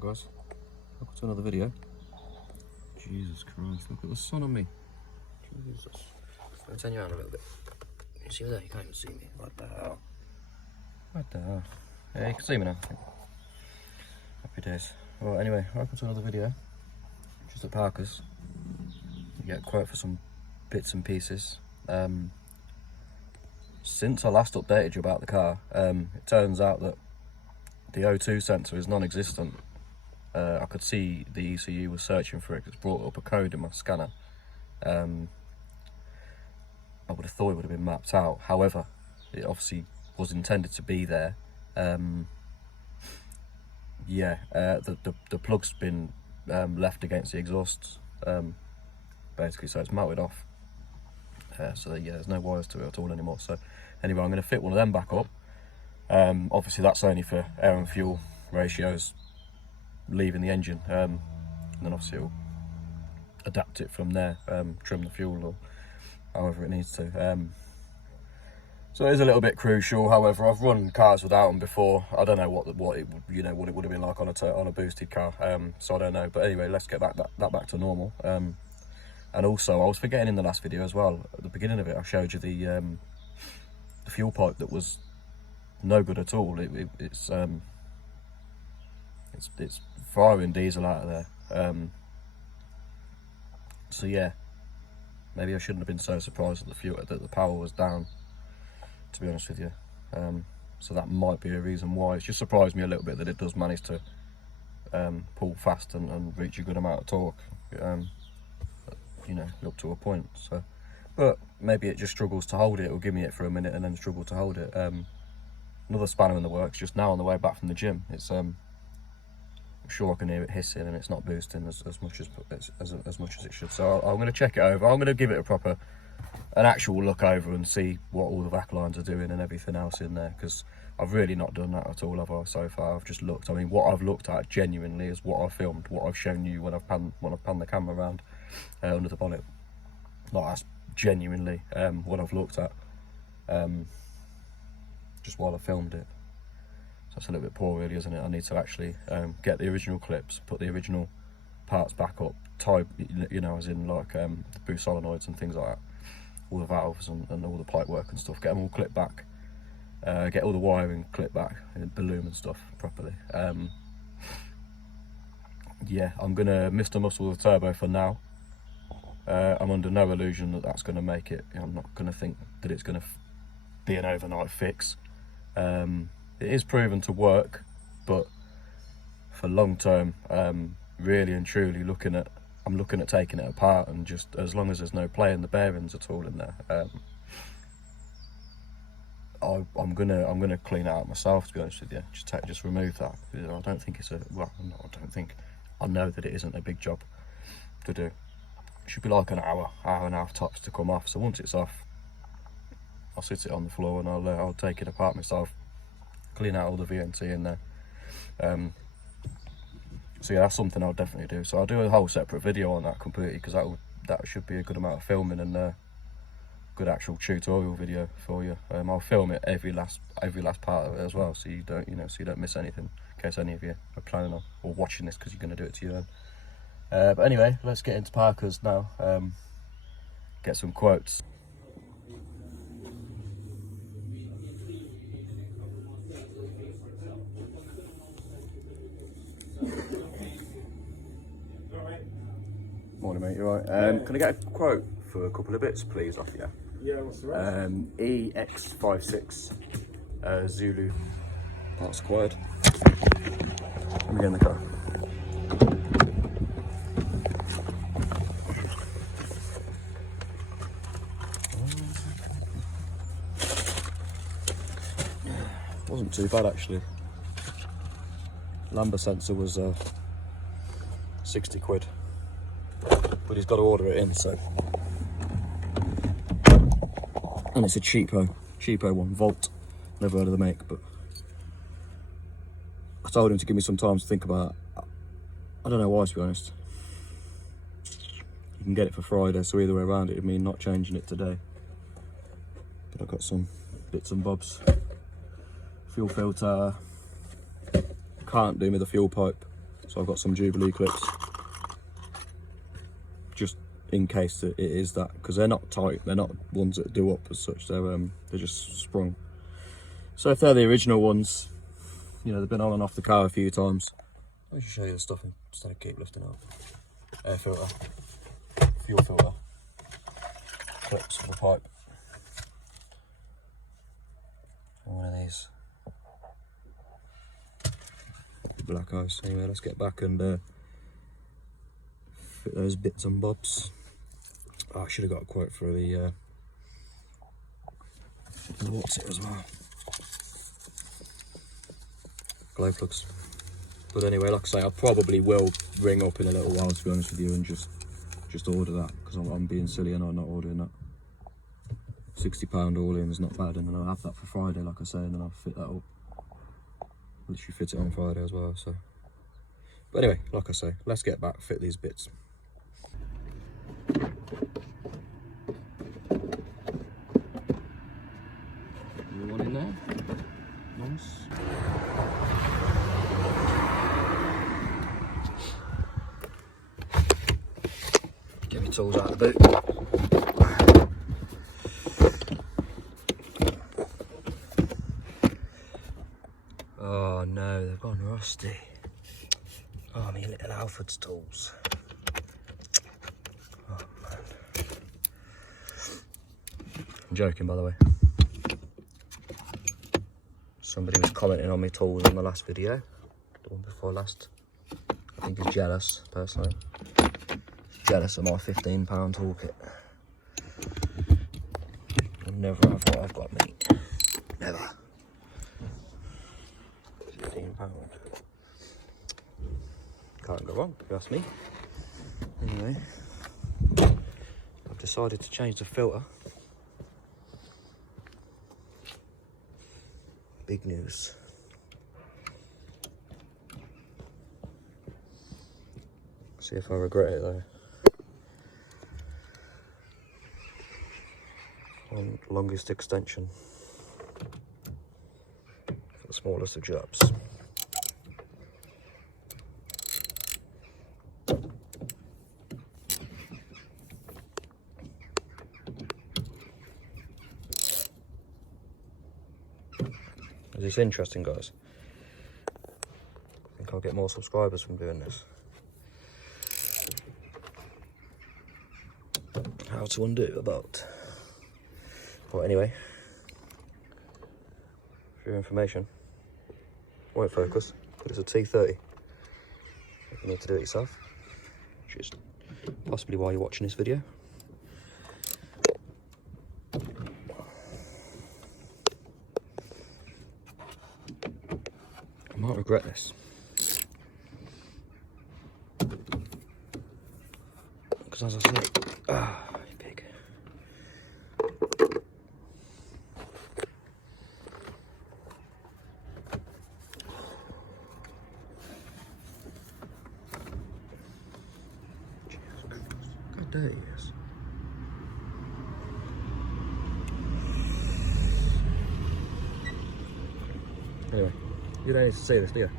guys, welcome to another video. Jesus Christ, look at the sun on me. Jesus. Let me turn you around a little bit. You see there? You can't even see me. What the hell? What the hell? Yeah, you can see me now, I think. Happy days. Well, anyway, welcome to another video. Just at Parker's. You get a quote for some bits and pieces. Since I last updated you about the car, it turns out that the O2 sensor is non-existent. I could see the ECU was searching for it. It's brought up a code in my scanner. I would have thought it would have been mapped out. However, it obviously was intended to be there. The plug's been left against the exhausts, basically, so it's melted off. So yeah, there's no wires to it at all anymore. So anyway, I'm going to fit one of them back up. Obviously that's only for air and fuel ratios leaving the engine, and then obviously it'll adapt it from there, trim the fuel or however it needs to. So it is a little bit crucial. However, I've run cars without them before. I don't know what it would have been like on a boosted car, so I don't know. But anyway, let's get that back to normal. And also, I was forgetting in the last video as well, at the beginning of it, I showed you the fuel pipe that was no good at all. It's firing diesel out of there. So yeah, maybe I shouldn't have been so surprised that the power was down, to be honest with you. So that might be a reason why. It's just surprised me a little bit that it does manage to pull fast and reach a good amount of torque. You know, up to a point. So, but maybe it just struggles to hold it. It'll give me it for a minute and then struggle to hold it. Another spanner in the works just now on the way back from the gym. It's I'm sure I can hear it hissing and it's not boosting as much as it should. So I'm going to check it over. I'm going to give it an actual look over and see what all the vac lines are doing and everything else in there, because I've really not done that at all, have I, so far? I've just looked. I mean, what I've looked at genuinely is what I've filmed, what I've shown you when I've panned the camera around under the bonnet. Like, that's genuinely what I've looked at, just while I filmed it. So that's a little bit poor, really, isn't it? I need to actually get the original clips, put the original parts back up, tie, you know, as in like the boost solenoids and things like that, all the valves and all the pipe work and stuff, get them all clipped back, get all the wiring clipped back, and the loom and stuff properly. Yeah, I'm gonna miss the muscle of the turbo for now. I'm under no illusion that that's gonna make it. I'm not gonna think that it's gonna be an overnight fix. It is proven to work, but for long term, really and truly I'm looking at taking it apart, and just as long as there's no play in the bearings at all in there, I'm gonna clean it out myself, to be honest with you. Just remove that. I don't think it's I know that it isn't a big job to do. It should be like an hour and a half tops to come off. So once it's off, I'll sit it on the floor and I'll take it apart myself, clean out all the VNT in there. So yeah, that's something I'll definitely do. So I'll do a whole separate video on that completely, because that should be a good amount of filming and good actual tutorial video for you. I'll film it every last part of it as well, so you don't miss anything, in case any of you are planning on or watching this because you're going to do it to your own. But anyway, let's get into Parker's now. Get some quotes. Morning, mate. You all right? Can I get a quote for a couple of bits, please, off you? Yeah, what's the rest? EX56 Zulu. That's quiet. Let me get in the car. Wasn't too bad, actually. Lambda sensor was 60 quid. But he's got to order it in, so. And it's a cheapo one, Volt. Never heard of the make, but I told him to give me some time to think about it. I don't know why, to be honest. You can get it for Friday, so either way around it would mean not changing it today. But I've got some bits and bobs. Fuel filter, can't do with the fuel pipe. So I've got some Jubilee clips, just in case it is that, because they're not tight, they're not ones that do up as such, they're just sprung. So if they're the original ones, you know, they've been on and off the car a few times. Let me just show you the stuff instead of keep lifting up. Air filter, fuel filter, clips for the pipe, and one of these black ice. Anyway, let's get back and fit those bits and bobs. Oh, I should have got a quote for the what's it as well, glow plugs. But anyway, like I say, I probably will ring up in a little while, to be honest with you, and just order that, because I'm being silly and I'm not ordering that. £60 all in is not bad, and then I'll have that for Friday, like I say, and then I'll fit that up. Literally fit it on Friday as well. So, but anyway, like I say, let's get back, fit these bits. One in there, nice. Get my tools out of the boot. Oh no, they've gone rusty. Oh, my little Alfred's tools. Oh man. I'm joking, by the way. Somebody was commenting on my tools in the last video, the one before last. I think he's jealous, personally. Jealous of my £15 toolkit. I'll never have what I've got, mate. Never. £15. Can't go wrong, if you ask me. Anyway, I've decided to change the filter. Big news. See if I regret it though. Longest extension for the smallest of jobs. It's interesting, guys. I think I'll get more subscribers from doing this. How to undo a bolt. Well, anyway, for your information, won't focus, but it's a T30. You need to do it yourself, which is possibly why you're watching this video. I might regret this, because as I say, you pig. God dirty he is. Anyway, you don't need to see this, do you?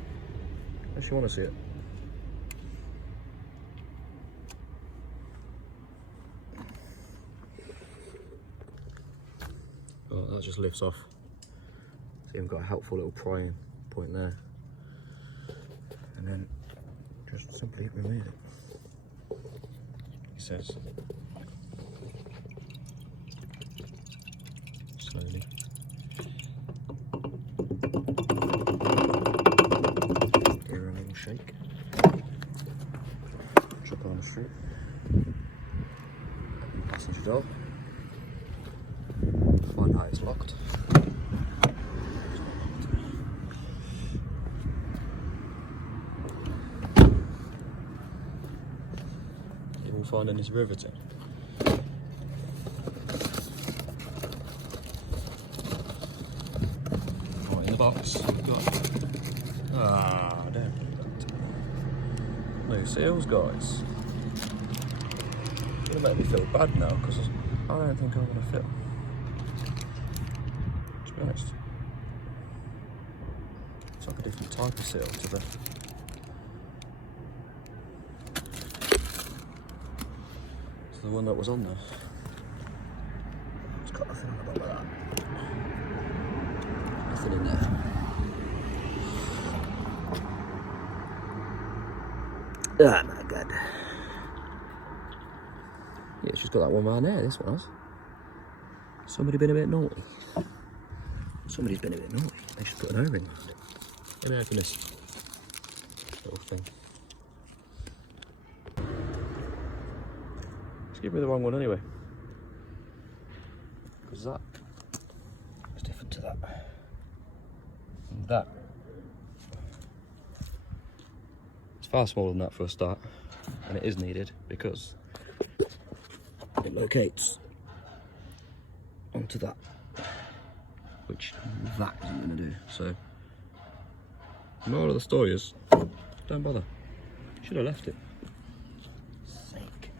Unless you want to see it. Oh, that just lifts off. See, I've got a helpful little prying point there. And then just simply remove it. He says. Slowly. Give her a little shake. Drop it on the street. Passenger door. Find out it's locked. Didn't find any riveting. Right in the box. Got it. Ah, don't do that. No seals, guys. It's gonna make me feel bad now because I don't think I'm gonna fit. To be honest, it's like a different type of seal to the the one that was on there. It's got nothing on the bottom of that. Nothing in there. Oh my god. Yeah, it's just got that one round there, this one has. Somebody been a bit naughty. Somebody's been a bit naughty. They just put an O-ring on it. Let me open this little thing. Just give me the wrong one anyway. Because that is different to that. And that. It's far smaller than that for a start. And it is needed because it locates onto that, which that isn't going to do. So, the moral of the story is, don't bother. Should have left it. Sake.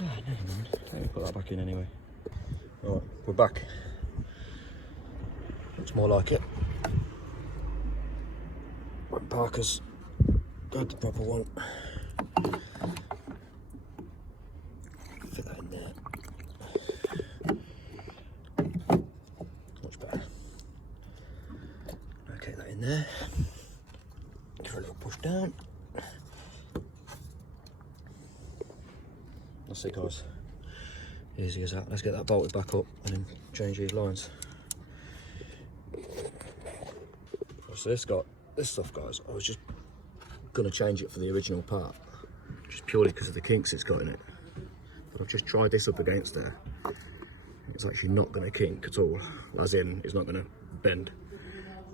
Oh, never mind. Let me put that back in anyway. Alright, we're back. Looks more like it. When Parker's got the proper one. Fit that in there. Much better. Okay, that in there. Give it a little push down. That's it, guys. Easy as that. Let's get that bolted back up and then change these lines. So this stuff, guys, I was just gonna change it for the original part, just purely because of the kinks it's got in it. But I've just tried this up against there. It's actually not gonna kink at all, as in it's not gonna bend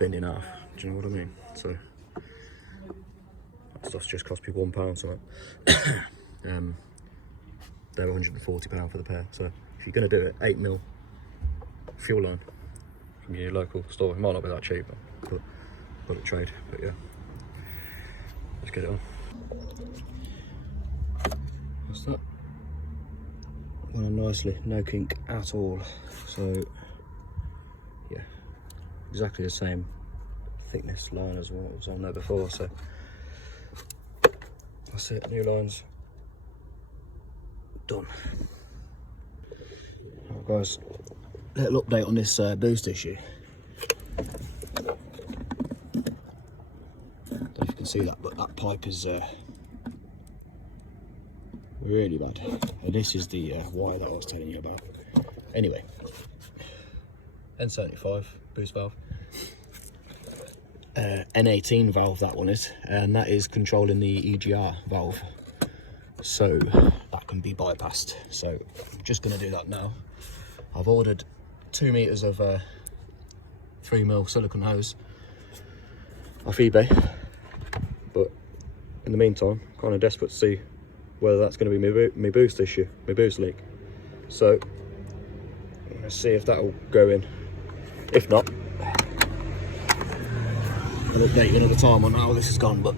in half. Do you know what I mean? So that stuff's just cost me £1 something. They're £140 for the pair. So if you're gonna do it, 8mm fuel line from your local store. It might not be that cheap, but bullet trade. But yeah, let's get it on. What's that? Went on nicely, no kink at all. So yeah, exactly the same thickness line as what was on there before. So that's it, new lines done. Right, guys, little update on this boost issue. Don't know if you can see that, but that pipe is really bad. And this is the wire that I was telling you about. Anyway, N75 boost valve, N18 valve that one is, and that is controlling the EGR valve, so that can be bypassed. So I'm just going to do that now. I've ordered 2 meters of 3mm silicone hose off eBay, but in the meantime, kind of desperate to see whether that's going to be my boost issue, my boost leak. So let's see if that'll go in. If not, I'll update you another time on how this has gone. But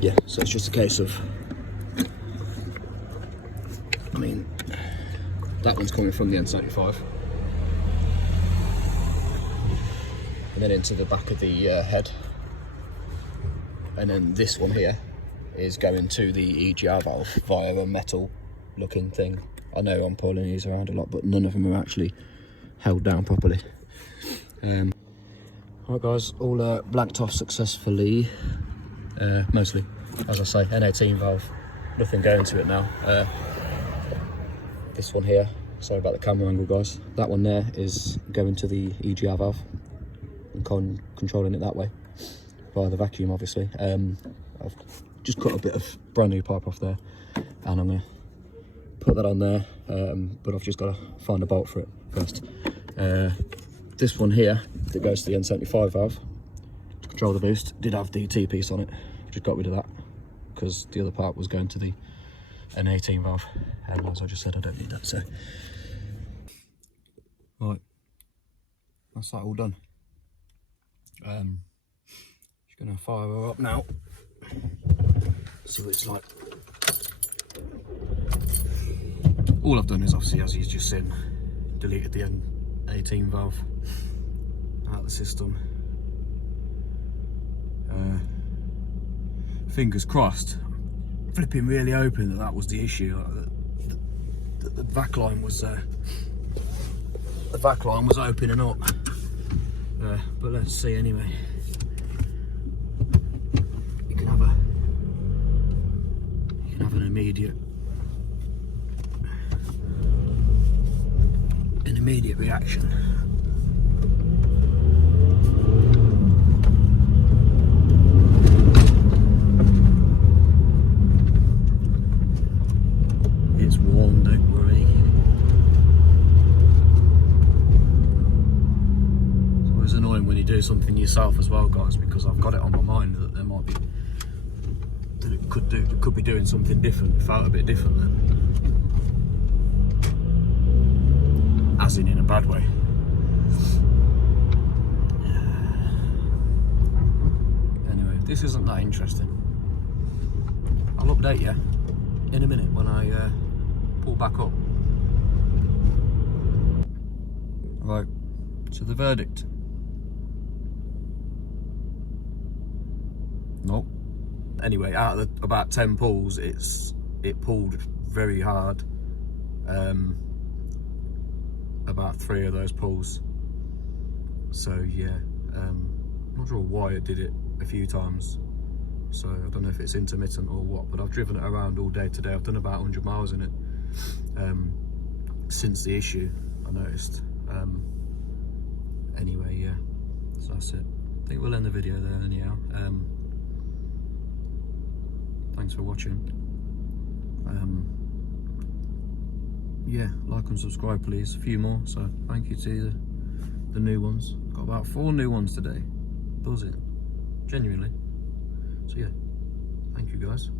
yeah, so it's just a case of, I mean, that one's coming from the N75 and then into the back of the head, and then this one here is going to the EGR valve via a metal looking thing. I know I'm pulling these around a lot, but none of them are actually held down properly. Alright guys, all blanked off successfully, mostly, as I say, N18 valve, nothing going to it now. This one here, sorry about the camera angle guys, that one there is going to the EGR valve and controlling it that way, via the vacuum obviously. I've just cut a bit of brand new pipe off there and I'm going to put that on there, but I've just got to find a bolt for it first. This one here that goes to the N75 valve to control the boost did have the T-piece on it. Just got rid of that because the other part was going to the N18 valve, and as I just said, I don't need that. So right, that's that all done. Just gonna fire her up now, see what it's like. All I've done is obviously, as you've just seen, deleted the N18 valve out of the system. Fingers crossed flipping really hoping that was the issue. The vac line was opening up. But let's see anyway. You can have an immediate reaction. It's warm, don't worry. It's always annoying when you do something yourself as well, guys, because I've got it on my mind that there might be that it could be doing something different. It felt a bit different then. As in a bad way. Anyway, this isn't that interesting. I'll update you in a minute when I pull back up. Right, so the verdict. Nope. Anyway, out of about 10 pulls, it pulled very hard. About 3 of those pulls. So yeah, not sure why it did it a few times. So I don't know if it's intermittent or what, but I've driven it around all day today. I've done about 100 miles in it since the issue, I noticed. Anyway, yeah, so that's it. I think we'll end the video there anyhow. Thanks for watching. Yeah, like and subscribe please, a few more, so thank you to the new ones. Got about 4 new ones today, buzzing, genuinely. So yeah, thank you guys.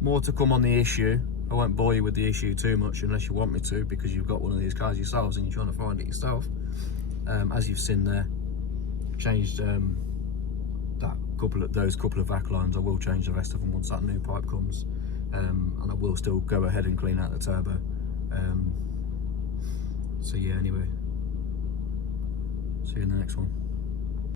More to come on the issue. I won't bore you with the issue too much unless you want me to, because you've got one of these cars yourselves and you're trying to find it yourself. As you've seen there, changed those couple of vac lines. I will change the rest of them once that new pipe comes. And I will still go ahead and clean out the turbo. So yeah, anyway, see you in the next one.